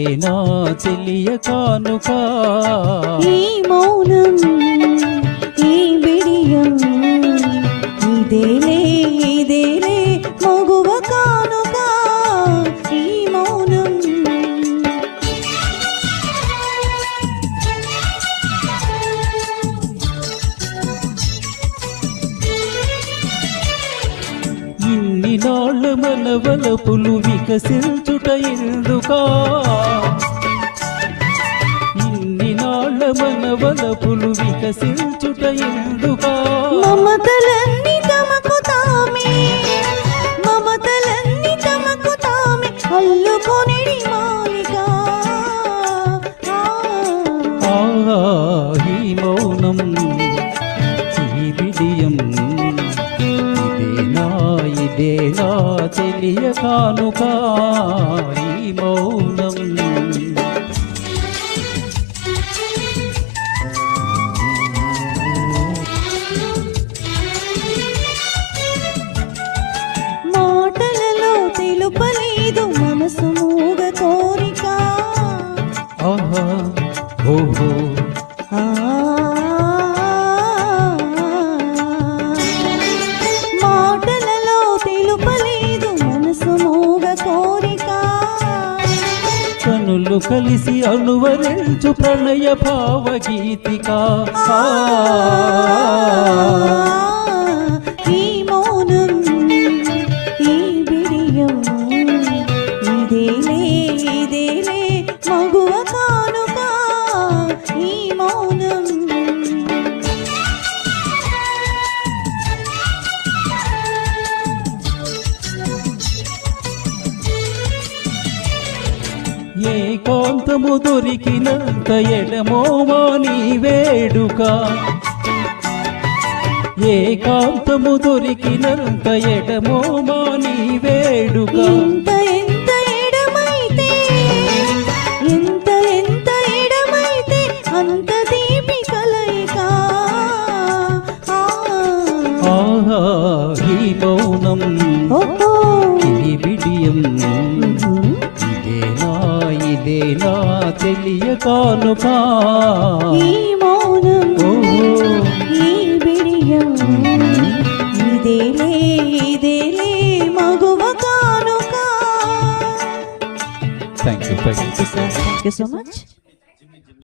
ఇదే నా చెలియ కానుక. ఈ మౌనం ఈ బిడియం ఇదేలే ఇదేలే మగువ కానుక. ఈ మౌనం ఇన్ని నాళ్ళ మనవలపులు వికసించుట ఎందుకా, ఇన్ని నాళ్ళ మనవలపులు వికసించుట ఎందుకా. మమతలన్నీ తమకు తామే మమతలన్నీ తమకు తామే అల్లుకొనిడి మాలిక. ఈ మౌనం ఈ బిడియం ఇదే నా చెలియ కానుక. ఈ మౌనం మాటలలో తెలుపలేదు మనసు మూగ కోరిక. ఆహా ఓహో మాటలలో తెలుపలేదు మనసు మూగ కోరిక. కనులు కలిసి అనువరించు ప్రణయ భావగీతిక. ఈ మౌనం ఈ బిడియం ఇదేలే ఇదేలే మగువ కానుక. ఈ మౌనం ఏకాంతము దొరికినంత ఎడమోమా నీ వేడుక, ఏకాంతము దొరికినంత ఎడమోమా నీ వేడుక. ఎంత ఎంత ఎడమైతే ఎంత ఎంత ఎడమైతే అంత దీపి కలయిక. ఆహా ఈ మౌనం ఓహో ఈ బిడియం ఇదే నా చెలియ కానుక. ఈ మౌనం ఓహో ఈ బిడియం ఇదేలే ఇదేలే మగువ కానుక. Thank you. Thank you, sir. Thank you so much.